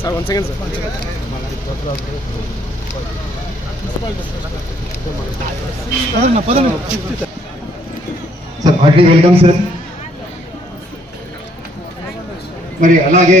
Sir one second sir sir heartily welcome sir మరి అలాగే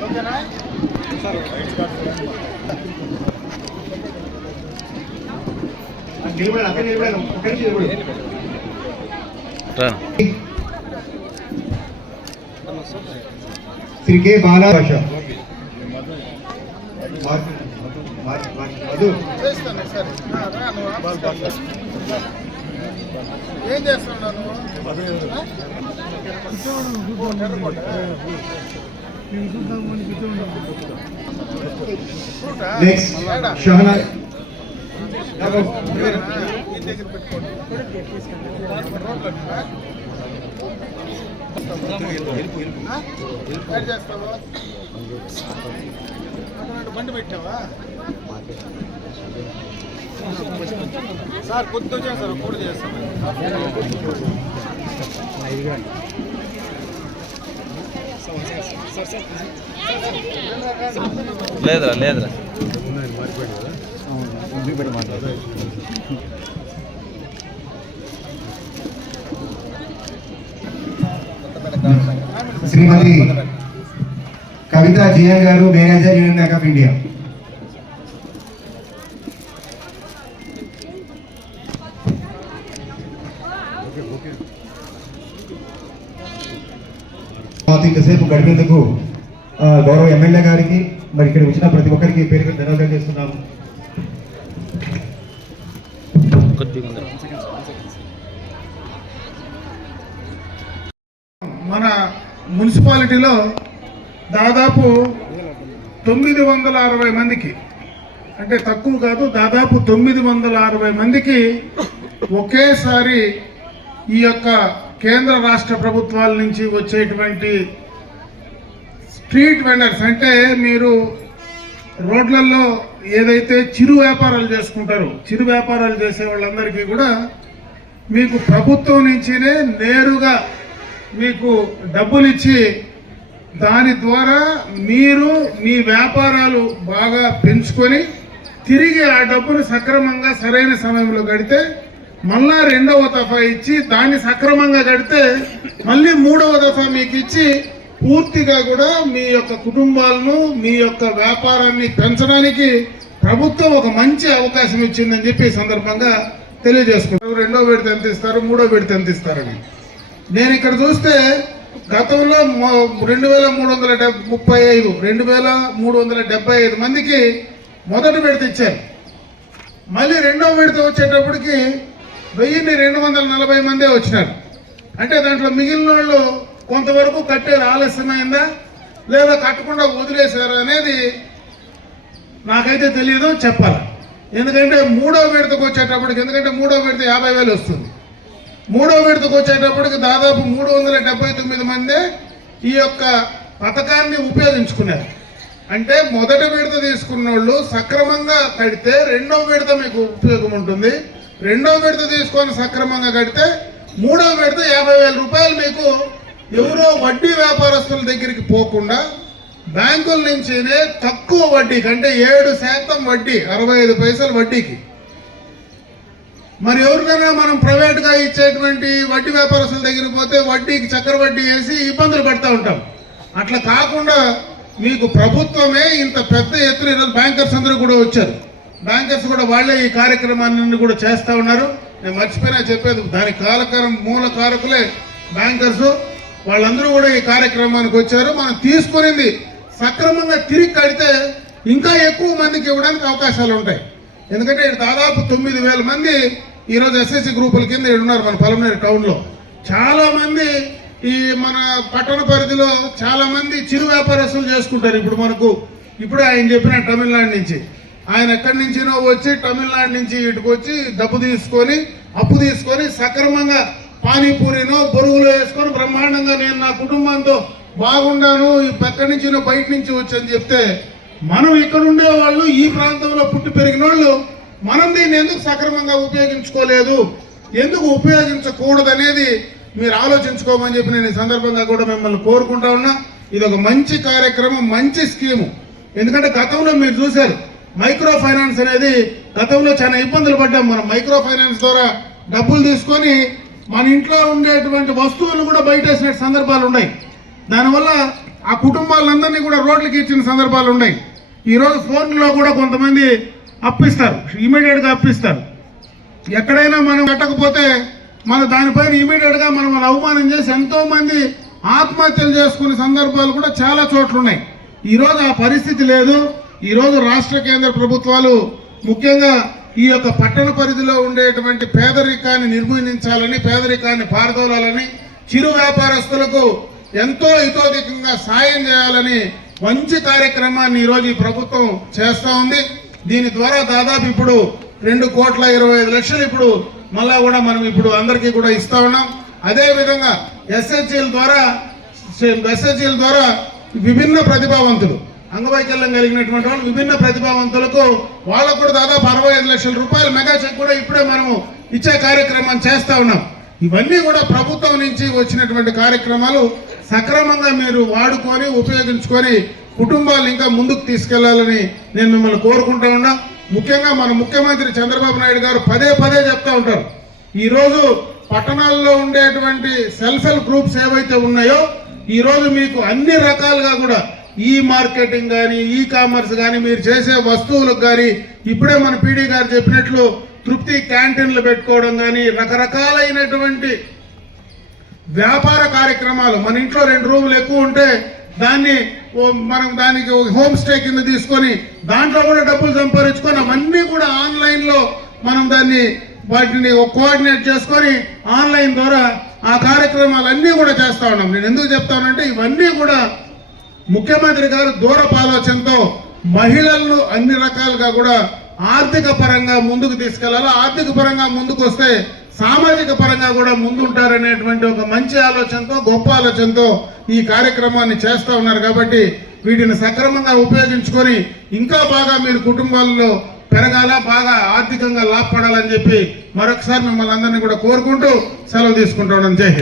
ముందు రండి. నిలబడండి, అక్కడ నిలబడండి. ఒక్క నిమిషం నిలబడండి. శ్రీ కె బాలా భాష మధు ఏం చేస్తున్నాను నెక్స్ట్ షహనా దగ్గర పెట్టుకోండి ఏం చేస్తావు అటువంటి బండి పెట్టావా సార్ కొద్దిగా చేస్తారు కూడా చేస్తాం. లేదురా లేదురా. శ్రీమతి కవిత జియన్ గారు manager union bank of India. మాతో ఇంతసేపు గడిపేందుకు గౌరవ ఎమ్మెల్యే గారికి మరి ఇక్కడ వచ్చిన ప్రతి ఒక్కరికి పేరు ధన్యవాదాలు చేస్తున్నాము. మన మున్సిపాలిటీలో దాదాపు తొమ్మిది వందల అరవై మందికి అంటే తక్కువ కాదు దాదాపు తొమ్మిది వందల అరవై మందికి ఒకేసారి ఈ యొక్క కేంద్ర రాష్ట్ర ప్రభుత్వాల నుంచి వచ్చేటువంటి స్ట్రీట్ వెండర్స్ అంటే మీరు రోడ్లలో ఏదైతే చిరు వ్యాపారాలు చేసుకుంటారో చిరు వ్యాపారాలు చేసే వాళ్ళందరికీ కూడా మీకు ప్రభుత్వం నుంచినే నేరుగా మీకు డబ్బులు ఇచ్చి దాని ద్వారా మీరు మీ వ్యాపారాలు బాగా పెంచుకొని తిరిగి ఆ డబ్బును సక్రమంగా సరైన సమయంలో గడితే మళ్ళా రెండవ దఫా ఇచ్చి దాన్ని సక్రమంగా కడితే మళ్ళీ మూడవ దఫా మీకు ఇచ్చి పూర్తిగా కూడా మీ యొక్క కుటుంబాలను మీ యొక్క వ్యాపారాన్ని పెంచడానికి ప్రభుత్వం ఒక మంచి అవకాశం ఇచ్చిందని చెప్పి సందర్భంగా తెలియజేసుకుంటారు రెండో విడత ఎంత ఇస్తారు మూడో విడత ఎంత ఇస్తారని. నేను ఇక్కడ చూస్తే గతంలో రెండు వేల మూడు వందల డెబ్ ముప్పై ఐదు రెండు వేల మూడు వందల డెబ్బై ఐదు మందికి మొదటి విడత ఇచ్చారు. మళ్ళీ రెండో విడత వచ్చేటప్పటికి వెయ్యిన్ని రెండు వందల నలభై మందే వచ్చినారు. అంటే దాంట్లో మిగిలిన వాళ్ళు కొంతవరకు కట్టేది ఆలస్యమైందా లేదా కట్టకుండా వదిలేశారు అనేది నాకైతే తెలియదు చెప్పాలి. ఎందుకంటే మూడో విడతకు వచ్చేటప్పటికి ఎందుకంటే మూడో విడత యాభై వేలు వస్తుంది. మూడో విడతకు వచ్చేటప్పటికి దాదాపు మూడు వందల డెబ్బై తొమ్మిది మందే ఈ యొక్క పథకాన్ని ఉపయోగించుకున్నారు. అంటే మొదటి విడత తీసుకున్న వాళ్ళు సక్రమంగా కడితే రెండో విడత మీకు ఉపయోగం ఉంటుంది. రెండో విడత తీసుకొని సక్రమంగా కడితే మూడో విడత యాభై వేల రూపాయలు మీకు ఎవరో వడ్డీ వ్యాపారస్తుల దగ్గరికి పోకుండా బ్యాంకుల నుంచినే తక్కువ వడ్డీకి అంటే ఏడు శాతం వడ్డీ అరవై ఐదు పైసలు వడ్డీకి. మరి ఎవరికైనా మనం ప్రైవేట్గా ఇచ్చేటువంటి వడ్డీ వ్యాపారస్తుల దగ్గరికి పోతే వడ్డీకి చక్కెర వడ్డీ వేసి ఇబ్బందులు పడుతూ ఉంటాం. అట్లా కాకుండా మీకు ప్రభుత్వమే ఇంత పెద్ద ఎత్తున ఈరోజు బ్యాంకర్స్ అందరూ కూడా వచ్చారు. బ్యాంకర్స్ కూడా వాళ్ళే ఈ కార్యక్రమాన్ని కూడా చేస్తూ ఉన్నారు. నేను మర్చిపోయినా చెప్పేది దాని కాలకారం మూల కారకులే బ్యాంకర్స్. వాళ్ళందరూ కూడా ఈ కార్యక్రమానికి వచ్చారు. మనం తీసుకునింది సక్రమంగా తిరిగి కడితే ఇంకా ఎక్కువ మందికి ఇవ్వడానికి అవకాశాలు ఉంటాయి. ఎందుకంటే దాదాపు తొమ్మిది వేల మంది ఈరోజు ఎస్ఎస్సి గ్రూపుల కింద ఉన్నారు మన పలమనేరు టౌన్లో. చాలామంది ఈ మన పట్టణ పరిధిలో చాలామంది చిరు వ్యాపారస్తులు చేసుకుంటారు. ఇప్పుడు మనకు ఇప్పుడే ఆయన చెప్పిన తమిళనాడు నుంచి. ఆయన ఎక్కడి నుంచినో వచ్చి తమిళనాడు నుంచి ఇటుకు వచ్చి డబ్బు తీసుకొని అప్పు తీసుకొని సక్రమంగా పానీపూరినో బొరుగులో వేసుకొని బ్రహ్మాండంగా నేను నా కుటుంబంతో బాగుండాను ఈ పక్క నుంచి బయట నుంచి వచ్చని చెప్తే మనం ఇక్కడ ఉండే వాళ్ళు ఈ ప్రాంతంలో పుట్టి పెరిగిన వాళ్ళు మనం దీన్ని ఎందుకు సక్రమంగా ఉపయోగించుకోలేదు ఎందుకు ఉపయోగించకూడదనేది మీరు ఆలోచించుకోమని చెప్పి నేను ఈ సందర్భంగా కూడా మిమ్మల్ని కోరుకుంటా ఉన్నా. ఇది ఒక మంచి కార్యక్రమం మంచి స్కీము. ఎందుకంటే గతంలో మీరు చూశారు మైక్రో ఫైనాన్స్ అనేది గతంలో చాలా ఇబ్బందులు పడ్డాం మనం. మైక్రో ఫైనాన్స్ ద్వారా డబ్బులు తీసుకొని మన ఇంట్లో ఉండేటువంటి వస్తువులు కూడా బయటేసిన సందర్భాలు ఉన్నాయి. దానివల్ల ఆ కుటుంబాలందరినీ కూడా రోడ్లకి ఇచ్చిన సందర్భాలు ఉన్నాయి. ఈరోజు ఫోన్లో కూడా కొంతమంది అప్పిస్తారు. ఇమీడియట్గా అప్పిస్తారు. ఎక్కడైనా మనం కట్టకపోతే మన దానిపైన ఇమీడియట్గా మనం అవమానం చేసి ఎంతోమంది ఆత్మహత్యలు చేసుకునే సందర్భాలు కూడా చాలా చోట్లున్నాయి. ఈరోజు ఈ రోజు ఆ పరిస్థితి లేదు. ఈరోజు రాష్ట్ర కేంద్ర ప్రభుత్వాలు ముఖ్యంగా ఈ యొక్క పట్టణ పరిధిలో ఉండేటువంటి పేదరికాన్ని నిర్మూలించాలని పేదరికాన్ని పారదోలాలని చిరు వ్యాపారస్తులకు ఎంతో హితోధికంగా సాయం చేయాలని మంచి కార్యక్రమాన్ని ఈరోజు ఈ ప్రభుత్వం చేస్తూ ఉంది. దీని ద్వారా దాదాపు ఇప్పుడు రెండు కోట్ల ఇరవై ఐదు లక్షలు ఇప్పుడు మళ్ళా కూడా మనం ఇప్పుడు అందరికీ కూడా ఇస్తా ఉన్నాం. అదేవిధంగా ఎస్హెచ్ఎల్ ద్వారా ఎస్హెచ్ఎల్ ద్వారా విభిన్న ప్రతిభావంతులు అంగవైకల్యం కలిగినటువంటి వాళ్ళు విభిన్న ప్రతిభావంతులకు వాళ్ళకు కూడా దాదాపు అరవై ఐదు లక్షల రూపాయల మెగా చెక్ కూడా ఇప్పుడే మనము ఇచ్చే కార్యక్రమం చేస్తా ఉన్నాం. ఇవన్నీ కూడా ప్రభుత్వం నుంచి వచ్చినటువంటి కార్యక్రమాలు సక్రమంగా మీరు వాడుకొని ఉపయోగించుకొని కుటుంబాలు ఇంకా ముందుకు తీసుకెళ్ళాలని నేను మిమ్మల్ని కోరుకుంటా ఉన్నా. ముఖ్యంగా మన ముఖ్యమంత్రి చంద్రబాబు నాయుడు గారు పదే పదే చెప్తా ఉంటారు. ఈరోజు పట్టణాల్లో ఉండేటువంటి సెల్ఫ్ హెల్ప్ గ్రూప్స్ ఏవైతే ఉన్నాయో ఈరోజు మీకు అన్ని రకాలుగా కూడా ఈ మార్కెటింగ్ కానీ ఈ కామర్స్ కానీ మీరు చేసే వస్తువులకు కానీ ఇప్పుడే మన పీడీ గారు చెప్పినట్లు తృప్తి క్యాంటీన్లు పెట్టుకోవడం కానీ రకరకాలైనటువంటి వ్యాపార కార్యక్రమాలు మన ఇంట్లో రెండు రూములు ఎక్కువ ఉంటే దాన్ని మనం దానికి హోమ్ స్టే కింద తీసుకొని దాంట్లో కూడా డబ్బులు సంపాదించుకొని అవన్నీ కూడా ఆన్లైన్లో మనం దాన్ని వాటిని కోఆర్డినేట్ చేసుకొని ఆన్లైన్ ద్వారా ఆ కార్యక్రమాలన్నీ కూడా చేస్తా ఉన్నాం. నేను ఎందుకు చెప్తానంటే ఇవన్నీ కూడా ముఖ్యమంత్రి గారు దూరపు ఆలోచనతో మహిళలను అన్ని రకాలుగా కూడా ఆర్థిక పరంగా ముందుకు తీసుకెళ్ళాలి? ఆర్థిక పరంగా ముందుకు వస్తే సామాజిక పరంగా కూడా ముందుంటారనేటువంటి ఒక మంచి ఆలోచనతో గొప్ప ఆలోచనతో ఈ కార్యక్రమాన్ని చేస్తూ ఉన్నారు కాబట్టి వీటిని సక్రమంగా ఉపయోగించుకొని ఇంకా బాగా మీరు కుటుంబాల్లో పెరగాల బాగా ఆర్థికంగా లాభపడాలని చెప్పి మరొకసారి మిమ్మల్ని అందరినీ కూడా కోరుకుంటూ సెలవు తీసుకుంటా ఉన్నాను. జై హింద్.